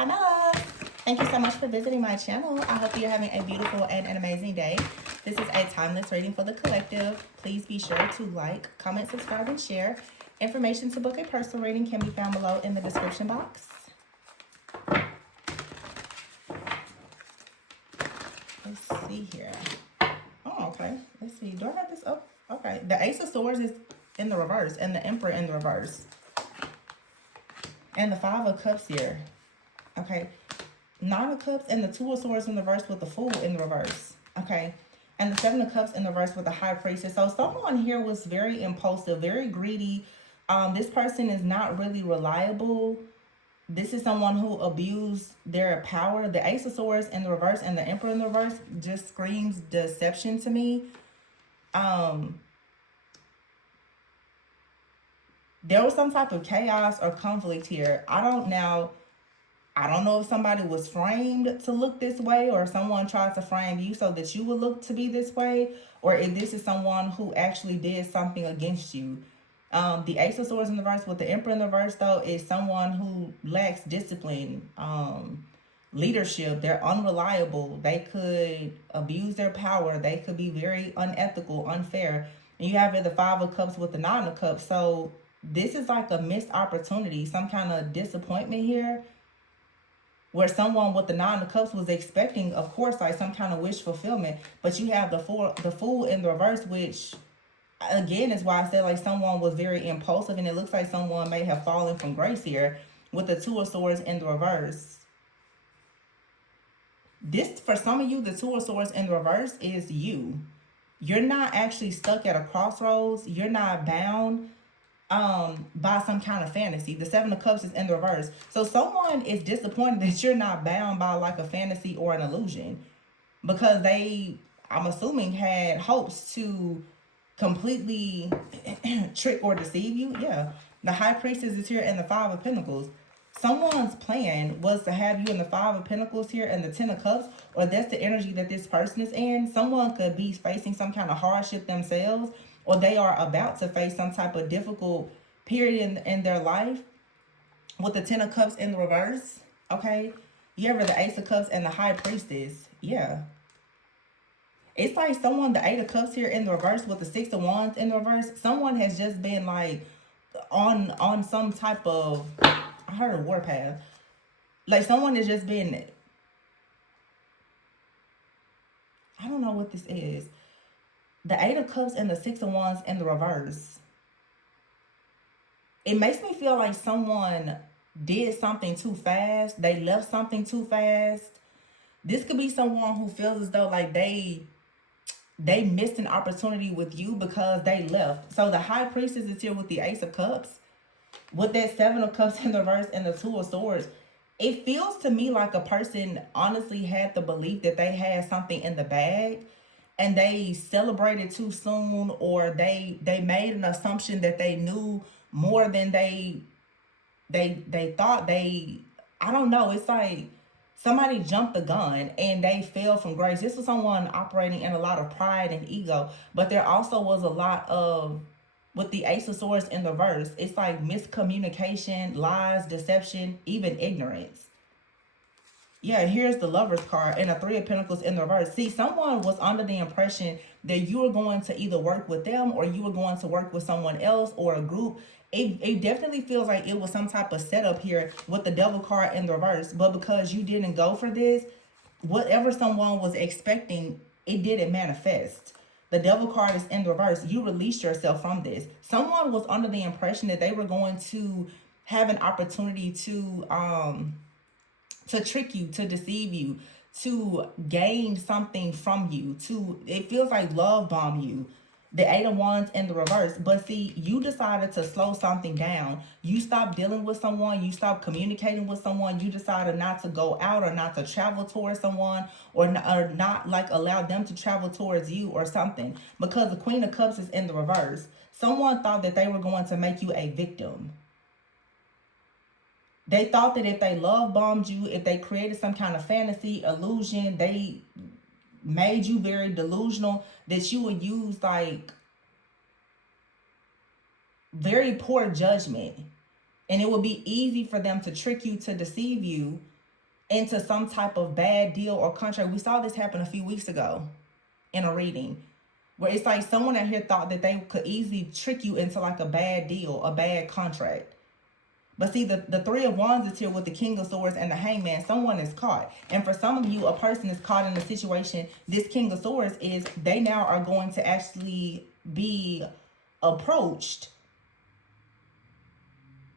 Hello. Thank you so much for visiting my channel. I hope you're having a beautiful and an amazing day. This is a timeless reading for the collective. Please be sure to like, comment, subscribe, and share. Information to book a personal reading can be found below in the description box. Let's see here. Oh, okay. Let's see. Do I have this up? Okay. The Ace of Swords is in the reverse and the Emperor in the reverse. And the Five of Cups here. Okay. Nine of Cups and the Two of Swords in the reverse with the Fool in the reverse. Okay. And the Seven of Cups in the reverse with the High Priestess. So someone here was very impulsive, very greedy. This person is not really reliable. This is someone who abused their power. The Ace of Swords in the reverse and the Emperor in the reverse just screams deception to me. There was some type of chaos or conflict here. I don't know if somebody was framed to look this way, or someone tried to frame you so that you would look to be this way, or if this is someone who actually did something against you. The Ace of Swords in the reverse with the Emperor in the reverse, though, is someone who lacks discipline, leadership. They're unreliable. They could abuse their power. They could be very unethical, unfair. And you have the Five of Cups with the Nine of Cups. So this is like a missed opportunity, some kind of disappointment here, where someone with the Nine of Cups was expecting, of course, like some kind of wish fulfillment. But you have the Fool in the reverse, which again is why I said like someone was very impulsive, and it looks like someone may have fallen from grace here with the Two of Swords in the reverse. This, for some of you, the Two of Swords in the reverse is you. You're not actually stuck at a crossroads. You're not bound by some kind of fantasy. The Seven of Cups is in the reverse. So someone is disappointed that you're not bound by like a fantasy or an illusion, because they, I'm assuming, had hopes to completely trick or deceive you. Yeah. The High Priestess is here and the Five of Pentacles. Someone's plan was to have you in the Five of Pentacles here and the Ten of Cups, or that's the energy that this person is in. Someone could be facing some kind of hardship themselves, or they are about to face some type of difficult period in their life with the Ten of Cups in the reverse. Okay. You ever the Ace of Cups and the High Priestess. Yeah. It's like someone, the Eight of Cups here in the reverse with the Six of Wands in the reverse. Someone has just been like on some type of, I heard a warpath. Like someone has just been, I don't know what this is. The Eight of Cups and the Six of Wands in the reverse. It makes me feel like someone did something too fast. They left something too fast. This could be someone who feels as though like they missed an opportunity with you because they left. So the High Priestess is here with the Ace of Cups, with that Seven of Cups in the reverse and the Two of Swords. It feels to me like a person honestly had the belief that they had something in the bag, and they celebrated too soon, or they made an assumption that they knew more than they thought they, I don't know. It's like somebody jumped the gun and they fell from grace. This was someone operating in a lot of pride and ego, but there also was a lot of, with the Ace of Swords in the verse, it's like miscommunication, lies, deception, even ignorance. Yeah, here's the Lover's card and a Three of Pentacles in the reverse. See, someone was under the impression that you were going to either work with them or you were going to work with someone else or a group. It definitely feels like it was some type of setup here with the Devil card in the reverse. But because you didn't go for this, whatever someone was expecting, it didn't manifest. The Devil card is in the reverse. You released yourself from this. Someone was under the impression that they were going to have an opportunity to trick you, to deceive you, to gain something from you, it feels like love bomb you. The Eight of Wands in the reverse. But see, you decided to slow something down. You stopped dealing with someone. You stopped communicating with someone. You decided not to go out or not to travel towards someone, or not like allow them to travel towards you or something. Because the Queen of Cups is in the reverse. Someone thought that they were going to make you a victim. They thought that if they love bombed you, if they created some kind of fantasy, illusion, they made you very delusional, that you would use like very poor judgment, and it would be easy for them to trick you, to deceive you, into some type of bad deal or contract. We saw this happen a few weeks ago in a reading where it's like someone out here thought that they could easily trick you into like a bad deal, a bad contract. But see, the Three of Wands is here with the King of Swords and the Hangman. Someone is caught. And for some of you, a person is caught in a situation. This King of Swords is, they now are going to actually be approached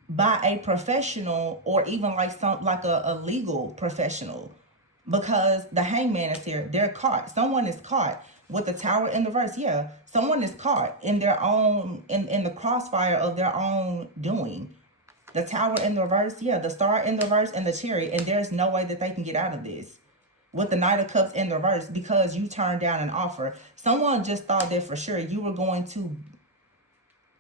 by a professional, or even like a legal professional, because the Hangman is here. They're caught. Someone is caught with the Tower in the reverse. Yeah, someone is caught in their own, in the crossfire of their own doing. The Tower in the reverse, yeah, the Star in the reverse, and the Chariot, and there's no way that they can get out of this. With the Knight of Cups in the reverse, because you turned down an offer. Someone just thought that for sure you were going to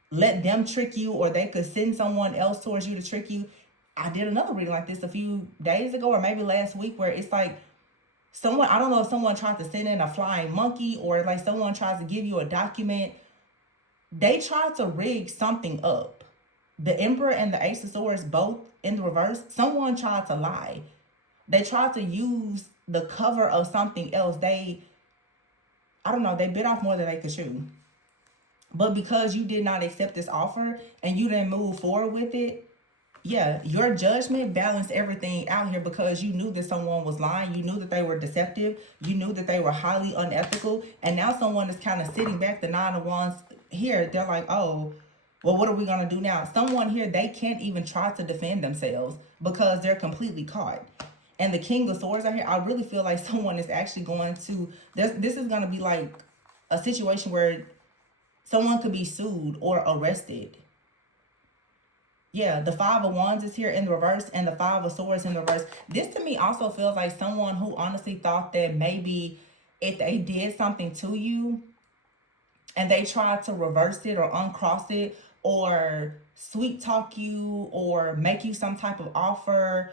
let them trick you, or they could send someone else towards you to trick you. I did another reading like this a few days ago, or maybe last week, where it's like someone, I don't know if someone tried to send in a flying monkey, or like someone tries to give you a document. They tried to rig something up. The Emperor and the Ace of Swords both in the reverse. Someone tried to lie. They tried to use the cover of something else. I don't know, they bit off more than they could chew. But because you did not accept this offer and you didn't move forward with it, yeah, your judgment balanced everything out here, because you knew that someone was lying. You knew that they were deceptive. You knew that they were highly unethical. And now someone is kind of sitting back, the Nine of Wands here. They're like, oh, well, what are we going to do now? Someone here, they can't even try to defend themselves because they're completely caught. And the King of Swords out here, I really feel like someone is actually going to, this is going to be like a situation where someone could be sued or arrested. Yeah, the Five of Wands is here in the reverse, and the Five of Swords in the reverse. This to me also feels like someone who honestly thought that maybe if they did something to you and they tried to reverse it or uncross it, or sweet talk you, or make you some type of offer,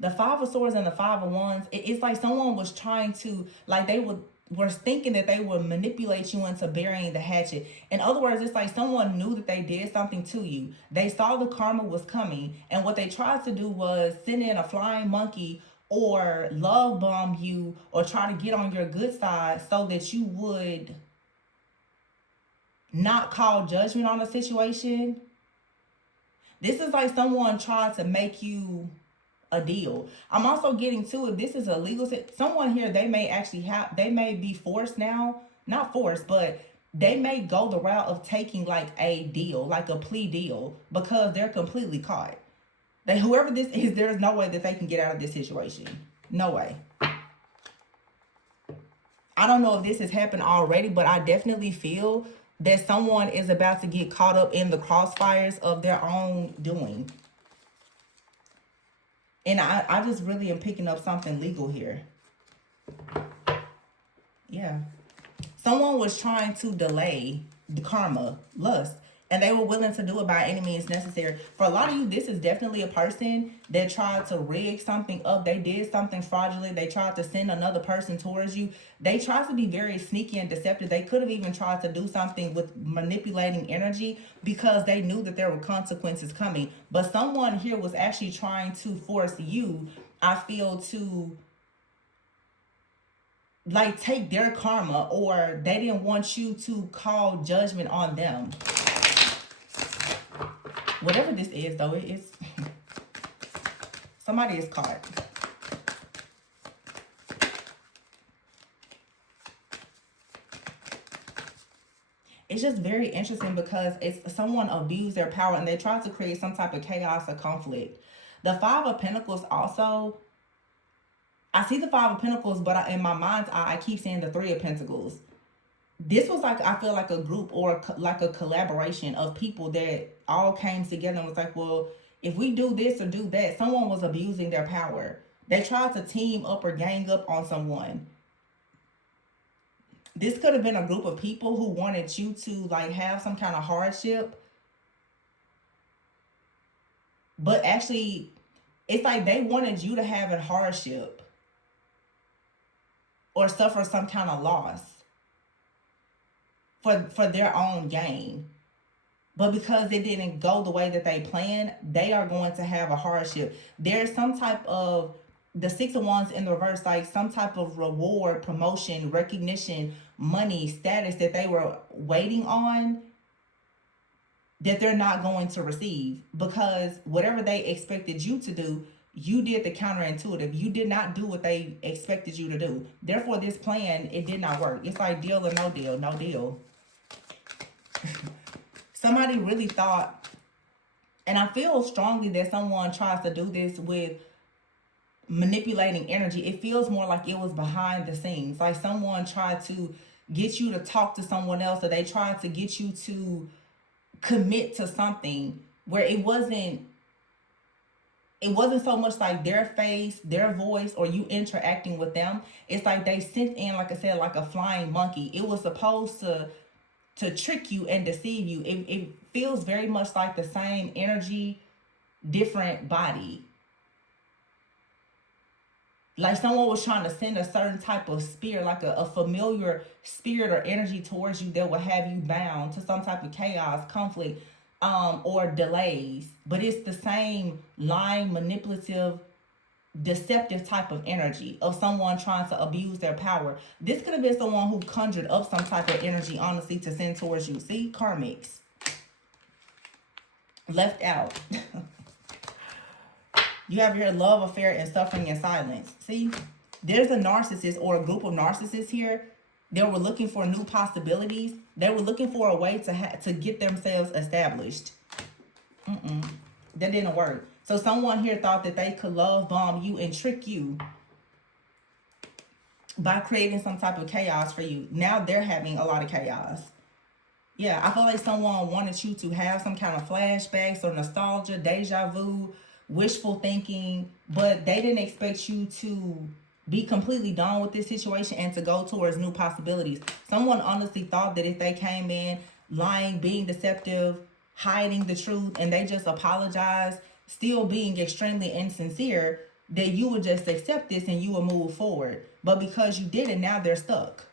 the Five of Swords and the Five of Wands, it's like someone was trying to, like were thinking that they would manipulate you into burying the hatchet. In other words, it's like someone knew that they did something to you. They saw the karma was coming, and what they tried to do was send in a flying monkey, or love bomb you, or try to get on your good side so that you would not call judgment on the situation. This is like someone tried to make you a deal. I'm also getting to, if this is a legal, someone here, they may actually have, they may be forced now, not forced, but they may go the route of taking like a deal, like a plea deal, because they're completely caught. Whoever this is, there's no way that they can get out of this situation. No way. I don't know if this has happened already, but I definitely feel that someone is about to get caught up in the crossfires of their own doing. And I just really am picking up something legal here. Yeah. Someone was trying to delay the karma, lust, and they were willing to do it by any means necessary. For a lot of you, this is definitely a person that tried to rig something up. They did something fraudulent. They tried to send another person towards you. They tried to be very sneaky and deceptive. They could have even tried to do something with manipulating energy, because they knew that there were consequences coming. But someone here was actually trying to force you, I feel, to like take their karma, or they didn't want you to call judgment on them. Whatever this is, though, it's somebody is caught. It's just very interesting, because it's someone abused their power and they tried to create some type of chaos or conflict. The Five of Pentacles also, I see the Five of Pentacles, but in my mind's eye, I keep seeing the Three of Pentacles. This was like, I feel like a group, or like a collaboration of people that all came together and was like, well, if we do this or do that, someone was abusing their power. They tried to team up or gang up on someone. This could have been a group of people who wanted you to like have some kind of hardship. But actually, it's like they wanted you to have a hardship or suffer some kind of loss for their own gain. But because it didn't go the way that they planned, they are going to have a hardship. There's some type of, the Six of Wands in the reverse, like some type of reward, promotion, recognition, money, status that they were waiting on, that they're not going to receive, because whatever they expected you to do, you did the counterintuitive. You did not do what they expected you to do. Therefore, this plan, it did not work. It's like deal or no deal, no deal. Somebody really thought, and I feel strongly that someone tries to do this with manipulating energy. It feels more like it was behind the scenes. Like someone tried to get you to talk to someone else, or they tried to get you to commit to something where it wasn't so much like their face, their voice, or you interacting with them. It's like they sent in, like I said, like a flying monkey. It was supposed to trick you and deceive you. It feels very much like the same energy, different body. Like someone was trying to send a certain type of spirit, like a familiar spirit or energy towards you that will have you bound to some type of chaos, conflict, or delays. But it's the same lying, manipulative, deceptive type of energy of someone trying to abuse their power. This could have been someone who conjured up some type of energy, honestly, to send towards you. See, karmics. Left out. You have here love, affair, and suffering in silence. See, there's a narcissist or a group of narcissists here. They were looking for new possibilities. They were looking for a way to get themselves established. That didn't work. So someone here thought that they could love bomb you and trick you by creating some type of chaos for you. Now they're having a lot of chaos. Yeah, I feel like someone wanted you to have some kind of flashbacks or nostalgia, deja vu, wishful thinking, but they didn't expect you to be completely done with this situation and to go towards new possibilities. Someone honestly thought that if they came in lying, being deceptive, hiding the truth, and they just apologized, still being extremely insincere, that you would just accept this and you would move forward. But because you didn't, now they're stuck.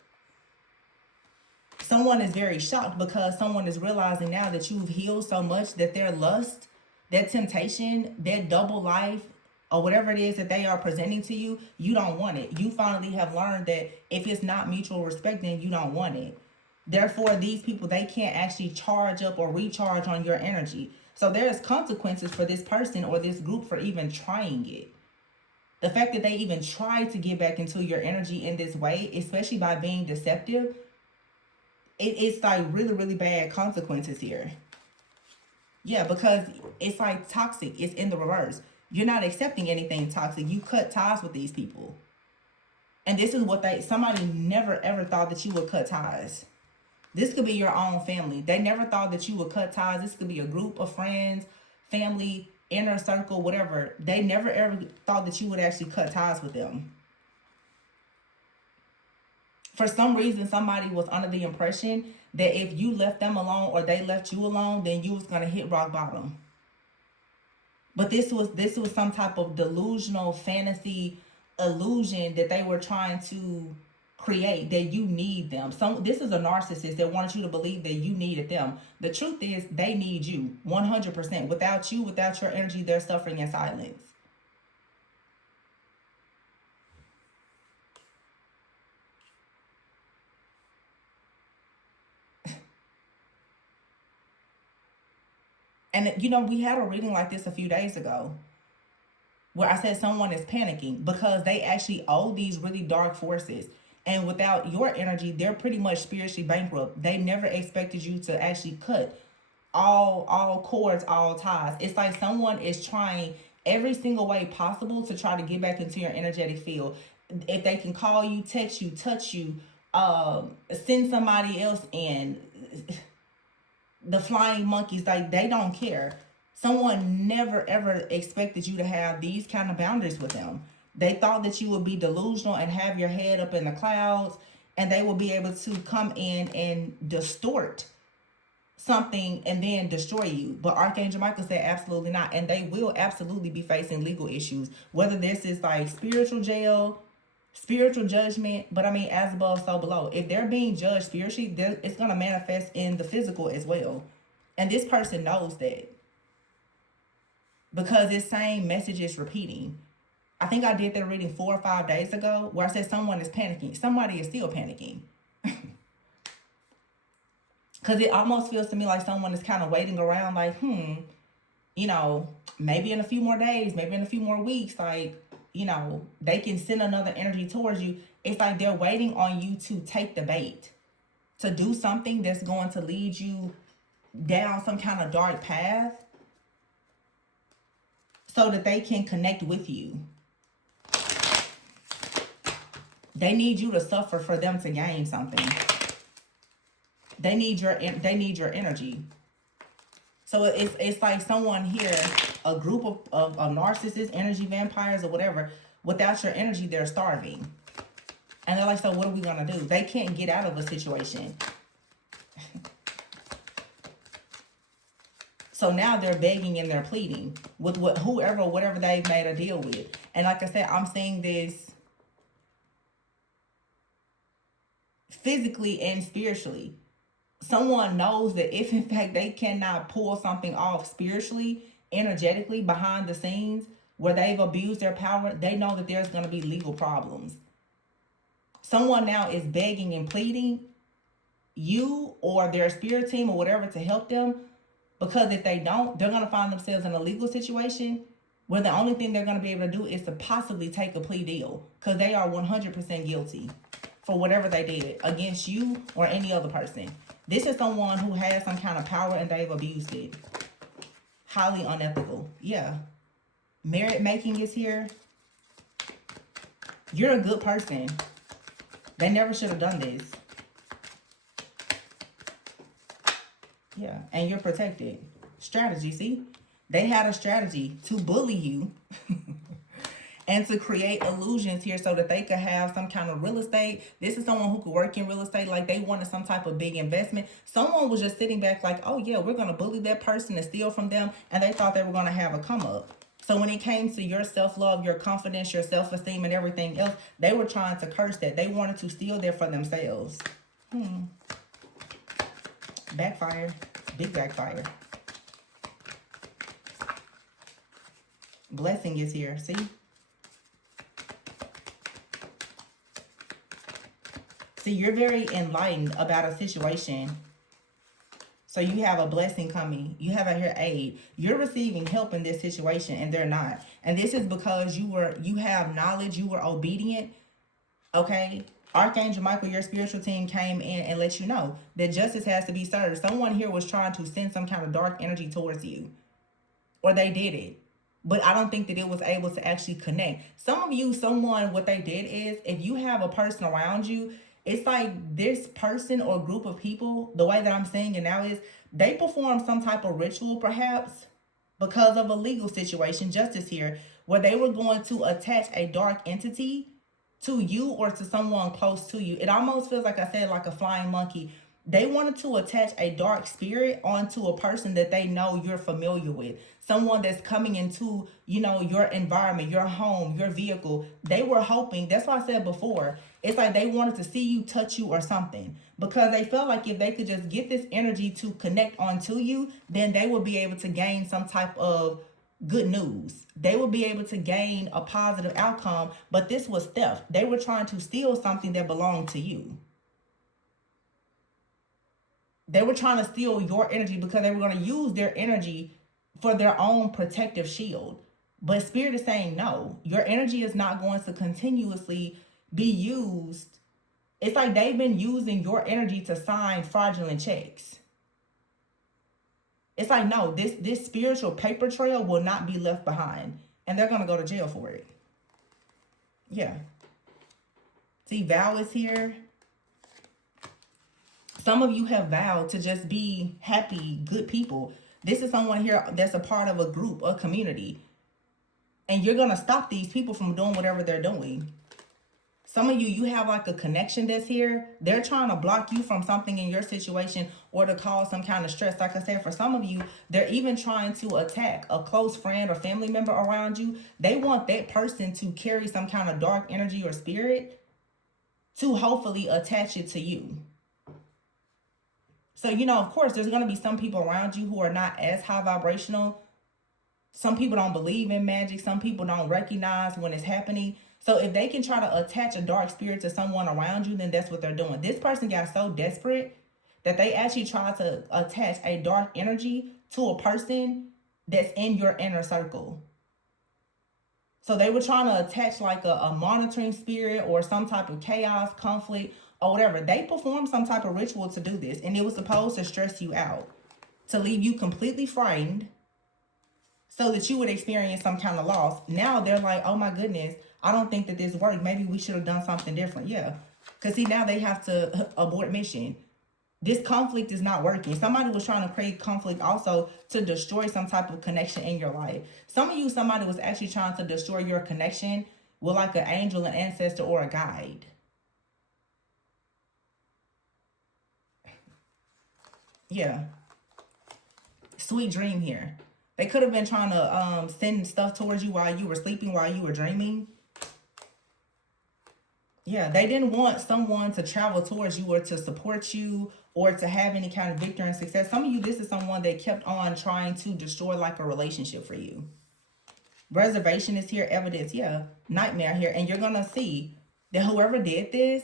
Someone is very shocked because someone is realizing now that you've healed so much that their lust, that temptation, that double life, or whatever it is that they are presenting to you, you don't want it. You finally have learned that if it's not mutual respect, then you don't want it. Therefore, these people, they can't actually charge up or recharge on your energy. So there's consequences for this person or this group for even trying it. The fact that they even try to get back into your energy in this way, especially by being deceptive, it's like really, really bad consequences here. Yeah, because it's like toxic. It's in the reverse. You're not accepting anything toxic. You cut ties with these people. And this is what somebody never ever thought that you would cut ties. This could be your own family. They never thought that you would cut ties. This could be a group of friends, family, inner circle, whatever. They never ever thought that you would actually cut ties with them. For some reason, somebody was under the impression that if you left them alone or they left you alone, then you was going to hit rock bottom. But this was some type of delusional fantasy illusion that they were trying to create, that you need them. This is a narcissist that wanted you to believe that you needed them. The truth is they need you 100%. Without you, without your energy, they're suffering in silence. And you know, we had a reading like this a few days ago where I said someone is panicking because they actually owe these really dark forces. And without your energy, they're pretty much spiritually bankrupt. They never expected you to actually cut all cords, all ties. It's like someone is trying every single way possible to try to get back into your energetic field. If they can call you, text you, touch you, send somebody else in, the flying monkeys, like they don't care. Someone never ever expected you to have these kind of boundaries with them. They thought that you would be delusional and have your head up in the clouds, and they will be able to come in and distort something and then destroy you. But Archangel Michael said absolutely not, and they will absolutely be facing legal issues, whether this is like spiritual jail, spiritual judgment, but I mean, as above, so below. If they're being judged spiritually, it's going to manifest in the physical as well. And this person knows that because this same message is repeating. I think I did that reading 4 or 5 days ago where I said someone is panicking. Somebody is still panicking. Because it almost feels to me like someone is kind of waiting around like, you know, maybe in a few more days, maybe in a few more weeks, like, you know, they can send another energy towards you. It's like they're waiting on you to take the bait, to do something that's going to lead you down some kind of dark path so that they can connect with you. They need you to suffer for them to gain something. They need your energy. So it's like someone here, a group of narcissists, energy vampires, or whatever. Without your energy, they're starving. And they're like, so what are we going to do? They can't get out of a situation. So now they're begging and they're pleading with whatever they've made a deal with. And like I said, I'm seeing this physically and spiritually. Someone knows that if in fact they cannot pull something off spiritually, energetically, behind the scenes, where they've abused their power, they know that there's going to be legal problems. Someone now is begging and pleading you or their spirit team or whatever to help them, because if they don't, they're going to find themselves in a legal situation where the only thing they're going to be able to do is to possibly take a plea deal, because they are 100% guilty for whatever they did against you or any other person. This is someone who has some kind of power and they've abused it. Highly unethical. Yeah. Merit making is here. You're a good person. They never should have done this. Yeah. And you're protected. Strategy, see? They had a strategy to bully you and to create illusions here so that they could have some kind of real estate. This is someone who could work in real estate, like they wanted some type of big investment. Someone was just sitting back like, oh yeah, we're going to bully that person and steal from them. And they thought they were going to have a come up. So when it came to your self-love, your confidence, your self-esteem, and everything else, they were trying to curse that. They wanted to steal that for themselves. Backfire. Big backfire. Blessing is here. See? See, you're very enlightened about a situation. So you have a blessing coming. You have here aid. You're receiving help in this situation and they're not. And this is because you have knowledge, you were obedient. Okay? Archangel Michael, your spiritual team came in and let you know that justice has to be served. Someone here was trying to send some kind of dark energy towards you. Or they did it. But I don't think that it was able to actually connect. Some of you, what they did is, if you have a person around you, it's like this person or group of people, the way that I'm saying it now is, they perform some type of ritual perhaps because of a legal situation, justice here, where they were going to attach a dark entity to you or to someone close to you. It almost feels like I said, like a flying monkey. They wanted to attach a dark spirit onto a person that they know you're familiar with. Someone that's coming into, your environment, your home, your vehicle. They were hoping, that's why I said before, it's like they wanted to see you, touch you or something. Because they felt like if they could just get this energy to connect onto you, then they would be able to gain some type of good news. They would be able to gain a positive outcome. But this was theft. They were trying to steal something that belonged to you. They were trying to steal your energy because they were going to use their energy for their own protective shield. But Spirit is saying, no, your energy is not going to continuously be used. It's like they've been using your energy to sign fraudulent checks. It's like, no, this spiritual paper trail will not be left behind. And they're going to go to jail for it. Yeah. See, vow is here. Some of you have vowed to just be happy, good people. This is someone here that's a part of a group, a community. And you're going to stop these people from doing whatever they're doing. Some of you have like a connection that's here. They're trying to block you from something in your situation or to cause some kind of stress. Like I said, for some of you, they're even trying to attack a close friend or family member around you. They want that person to carry some kind of dark energy or spirit to hopefully attach it to you. So, of course, there's going to be some people around you who are not as high vibrational. Some people don't believe in magic. Some people don't recognize when it's happening. So if they can try to attach a dark spirit to someone around you, then that's what they're doing. This person got so desperate that they actually tried to attach a dark energy to a person that's in your inner circle. So they were trying to attach like a monitoring spirit or some type of chaos, conflict, or whatever. They performed some type of ritual to do this, and it was supposed to stress you out, to leave you completely frightened, so that you would experience some kind of loss. Now they're like, oh my goodness, I don't think that this worked. Maybe we should have done something different. Yeah. Because see, now they have to abort mission. This conflict is not working. Somebody was trying to create conflict also to destroy some type of connection in your life. Some of you, somebody was actually trying to destroy your connection with like an angel, an ancestor, or a guide. Yeah. Sweet dream here. They could have been trying to send stuff towards you while you were sleeping, while you were dreaming. Yeah, they didn't want someone to travel towards you or to support you or to have any kind of victory and success. Some of you, this is someone that kept on trying to destroy like a relationship for you. Reservation is here, evidence, yeah, nightmare here. And you're going to see that whoever did this,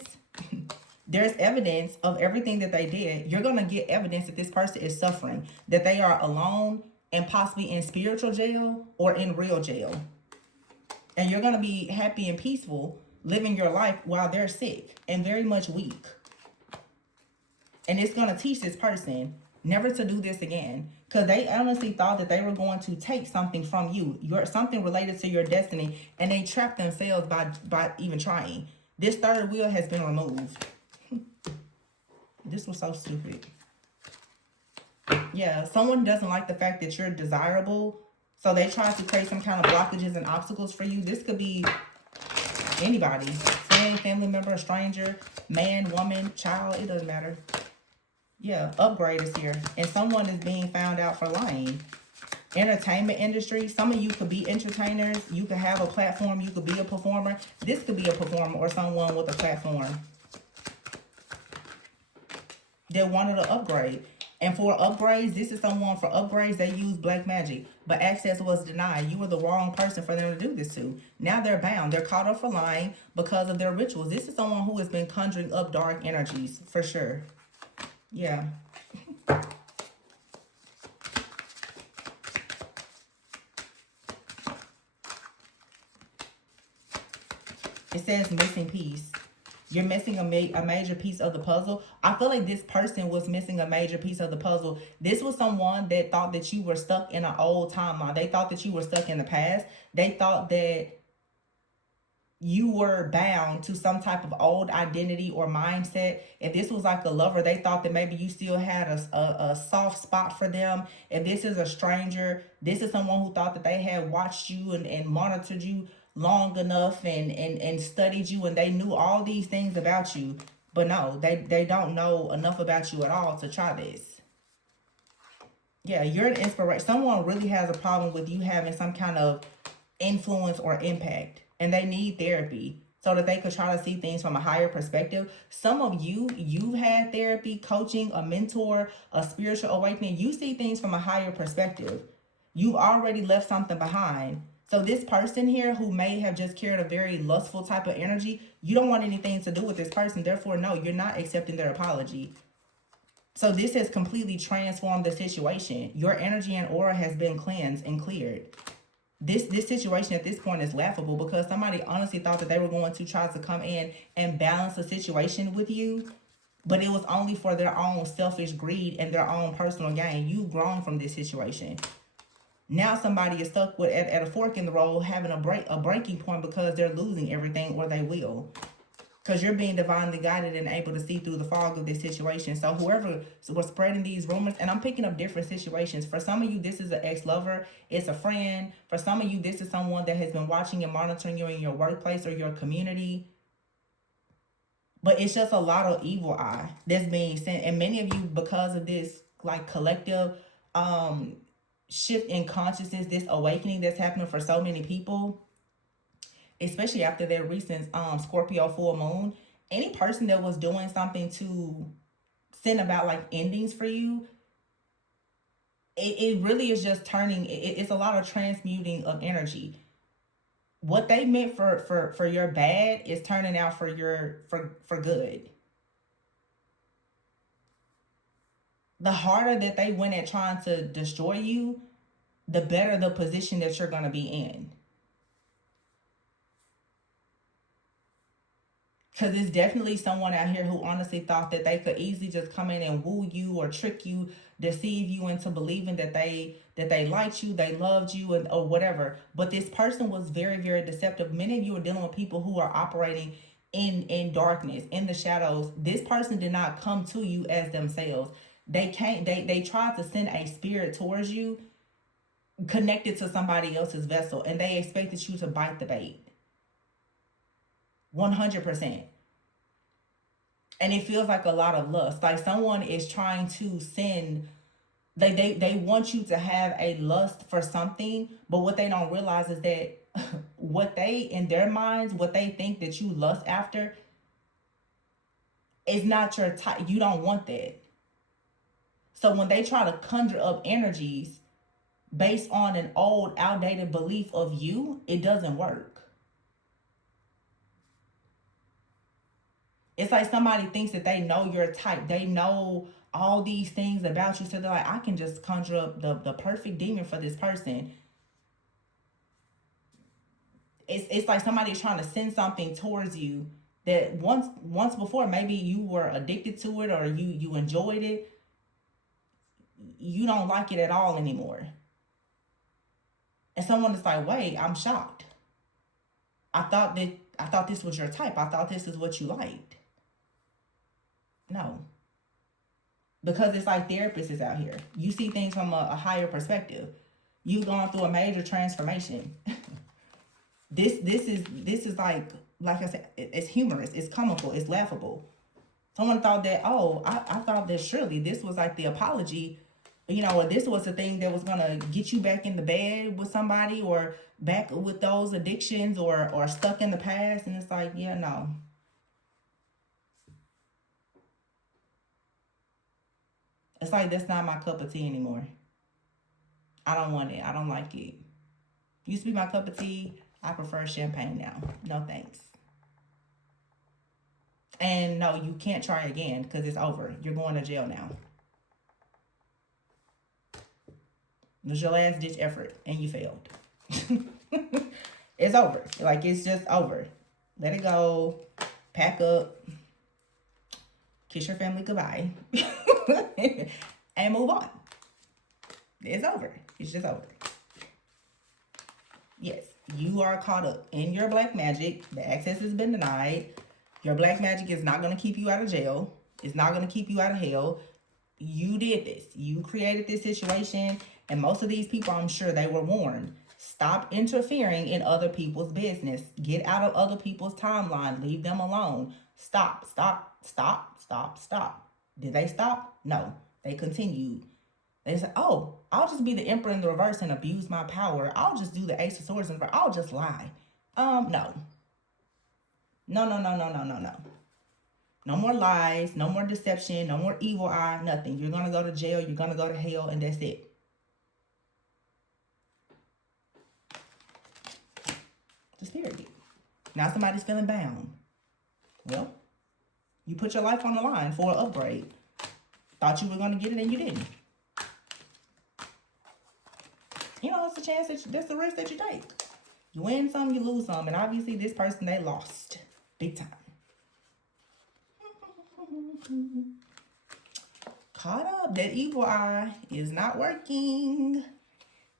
there's evidence of everything that they did. You're going to get evidence that this person is suffering, that they are alone and possibly in spiritual jail or in real jail. And you're going to be happy and peaceful living your life while they're sick and very much weak. And it's going to teach this person never to do this again, because they honestly thought that they were going to take something from you, something related to your destiny, and they trapped themselves by even trying. This third wheel has been removed. This was so stupid. Yeah, someone doesn't like the fact that you're desirable, so they try to create some kind of blockages and obstacles for you. This could be anybody, friend, family member, a stranger, man, woman, child, it doesn't matter. Yeah, upgrade is here, and someone is being found out for lying. Entertainment industry, some of you could be entertainers, you could have a platform, you could be a performer. This could be a performer or someone with a platform that wanted to upgrade. And for upgrades, this is someone for upgrades, they use black magic, but access was denied. You were the wrong person for them to do this to. Now they're bound. They're caught up for lying because of their rituals. This is someone who has been conjuring up dark energies, for sure. Yeah. It says missing piece. You're missing a major piece of the puzzle. I feel like this person was missing a major piece of the puzzle. This was someone that thought that you were stuck in an old timeline. They thought that you were stuck in the past. They thought that you were bound to some type of old identity or mindset. If this was like a lover, they thought that maybe you still had a soft spot for them. If this is a stranger, this is someone who thought that they had watched you and monitored you long enough and studied you, and they knew all these things about you. But no, they don't know enough about you at all to try this. Yeah, you're an inspiration. Someone really has a problem with you having some kind of influence or impact, and they need therapy so that they could try to see things from a higher perspective. Some of you, you've had therapy, coaching, a mentor, a spiritual awakening. You see things from a higher perspective. You've already left something behind. So this person here who may have just carried a very lustful type of energy, you don't want anything to do with this person. Therefore, no, you're not accepting their apology. So this has completely transformed the situation. Your energy and aura has been cleansed and cleared. This situation at this point is laughable because somebody honestly thought that they were going to try to come in and balance the situation with you, but it was only for their own selfish greed and their own personal gain. You've grown from this situation. Now somebody is stuck with at a fork in the road, having a breaking point because they're losing everything, or they will. Because you're being divinely guided and able to see through the fog of this situation. So whoever was spreading these rumors, and I'm picking up different situations. For some of you, this is an ex-lover. It's a friend. For some of you, this is someone that has been watching and monitoring you in your workplace or your community. But it's just a lot of evil eye that's being sent. And many of you, because of this like collective shift in consciousness, this awakening that's happening for so many people, especially after their recent Scorpio full moon, any person that was doing something to send about like endings for you, it really is just turning, it's a lot of transmuting of energy. What they meant for your bad is turning out for your for good. The harder that they went at trying to destroy you, the better the position that you're going to be in. Because it's definitely someone out here who honestly thought that they could easily just come in and woo you or trick you, deceive you into believing that they liked you, they loved you, and or whatever. But this person was very, very deceptive. Many of you are dealing with people who are operating in darkness, in the shadows. This person did not come to you as themselves. They tried to send a spirit towards you connected to somebody else's vessel, and they expected you to bite the bait. 100%. And it feels like a lot of lust. Like someone is trying to send, they want you to have a lust for something, but what they don't realize is that what they, in their minds, what they think that you lust after is not your type. You don't want that. So when they try to conjure up energies based on an old, outdated belief of you, it doesn't work. It's like somebody thinks that they know your type. They know all these things about you. So they're like, I can just conjure up the perfect demon for this person. It's like somebody's trying to send something towards you that once before, maybe you were addicted to it or you enjoyed it. You don't like it at all anymore. And someone is like, wait, I'm shocked. I thought this was your type. I thought this is what you liked. No. Because it's like therapists out here. You see things from a higher perspective. You've gone through a major transformation. This is like I said, it's humorous, it's comical, it's laughable. Someone thought that, I thought that surely this was like the apology, or this was the thing that was gonna get you back in the bed with somebody or back with those addictions or stuck in the past. And it's like, yeah, no. It's like, that's not my cup of tea anymore. I don't want it. I don't like it. Used to be my cup of tea. I prefer champagne now. No thanks. And no, you can't try again because it's over. You're going to jail now. It was your last ditch effort and you failed. It's over. Like, it's just over. Let it go. Pack up. Kiss your family goodbye. And move on. It's over. It's just over. Yes, you are caught up in your black magic. The access has been denied. Your black magic is not going to keep you out of jail. It's not going to keep you out of hell. You did this. You created this situation. And most of these people, I'm sure they were warned. Stop interfering in other people's business. Get out of other people's timeline. Leave them alone. Stop. Did they stop? No. They continued. They said, oh, I'll just be the emperor in the reverse and abuse my power. I'll just do the ace of swords and I'll just lie. No. No. No more lies, no more deception, no more evil eye, nothing. You're going to go to jail, you're going to go to hell, and that's it. Just period. Now somebody's feeling bound. Well, you put your life on the line for an upgrade. Thought you were going to get it and you didn't. It's a chance that's the risk that you take. You win some, you lose some. And obviously this person, they lost. Big time. Caught up. That evil eye is not working.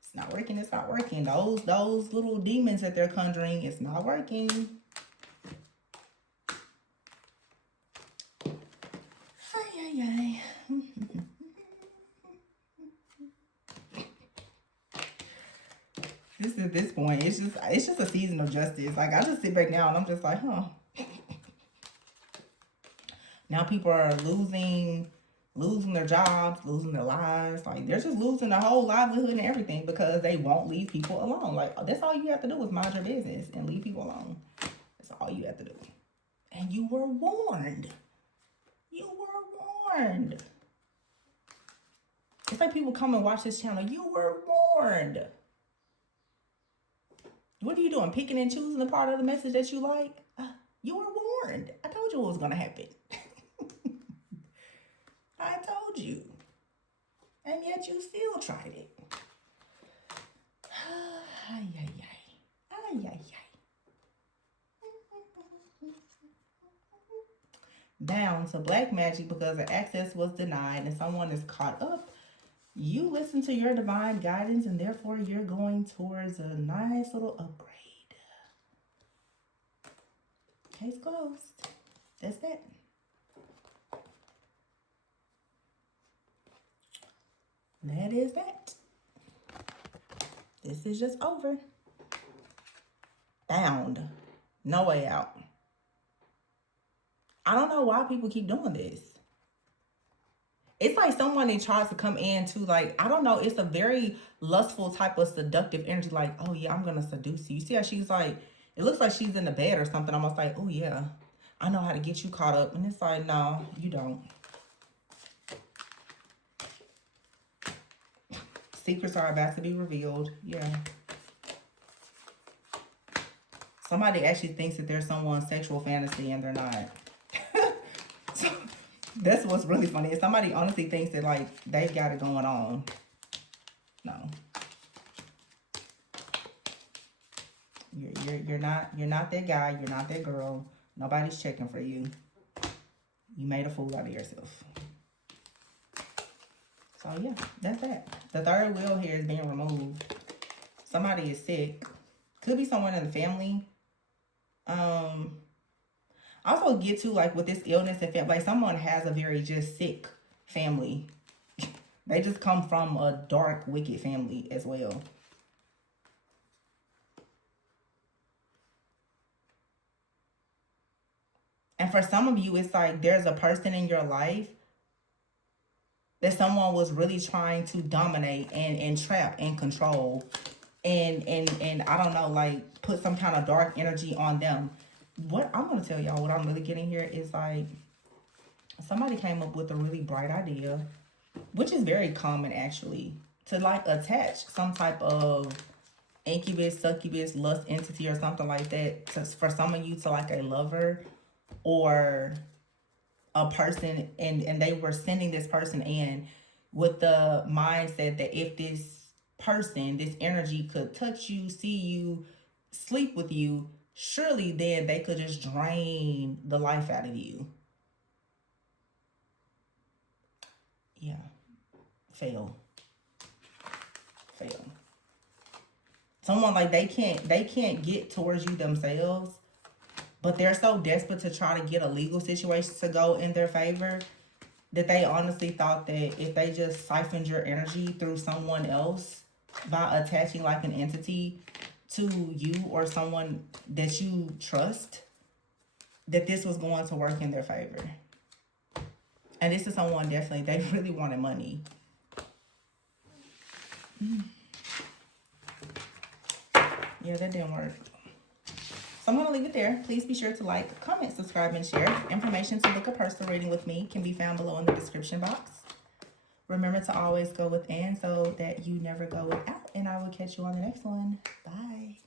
It's not working. Those little demons that they're conjuring, it's not working. Ay. At this point, it's just a season of justice. Like, I just sit back now and I'm just like, Now people are losing their jobs, losing their lives. Like, they're just losing their whole livelihood and everything because they won't leave people alone. Like, that's all you have to do is mind your business and leave people alone. That's all you have to do. And you were warned. You were warned. It's like people come and watch this channel. You were warned. What are you doing? Picking and choosing the part of the message that you like? You were warned. I told you what was going to happen. I told you. And yet you still tried it. Ay, ay, ay. Ay, ay, ay. Down to black magic because the access was denied and someone is caught up. You listen to your divine guidance and therefore you're going towards a nice little upgrade. Case closed. That's that. That is that. This is just over. Bound. No way out. I don't know why people keep doing this. It's like someone that tries to come in to, like, I don't know, it's a very lustful type of seductive energy, like, oh yeah, I'm gonna seduce you. You see how she's like, it looks like she's in the bed or something, almost like, oh yeah, I know how to get you caught up. And it's like, no, you don't. Secrets are about to be revealed. Yeah. Somebody actually thinks that there's someone's sexual fantasy and they're not. So that's what's really funny. Is somebody honestly thinks that, like, they've got it going on. No. You're not that guy. You're not that girl. Nobody's checking for you. You made a fool out of yourself. So yeah, that's that. The third wheel here is being removed. Somebody is sick. Could be someone in the family. Also get to, like, with this illness and family, like, someone has a very just sick family. They just come from a dark, wicked family as well. And for some of you, it's like there's a person in your life that someone was really trying to dominate and trap and control. And I don't know, like, put some kind of dark energy on them. What I'm going to tell y'all, what I'm really getting here is, like, somebody came up with a really bright idea, which is very common actually, to, like, attach some type of incubus, succubus, lust entity or something like that for some of you to, like, a lover or a person, and they were sending this person in with the mindset that if this person, this energy could touch you, see you, sleep with you, surely then they could just drain the life out of you. Yeah. Fail. Someone, like, they can't get towards you themselves, but they're so desperate to try to get a legal situation to go in their favor that they honestly thought that if they just siphoned your energy through someone else by attaching, like, an entity to you or someone that you trust, that this was going to work in their favor. And this is someone definitely, they really wanted money. Yeah, that didn't work. So I'm going to leave it there. Please be sure to like, comment, subscribe, and share. Information to book a personal reading with me can be found below in the description box. Remember to always go within so that you never go without. And I will catch you on the next one. Bye.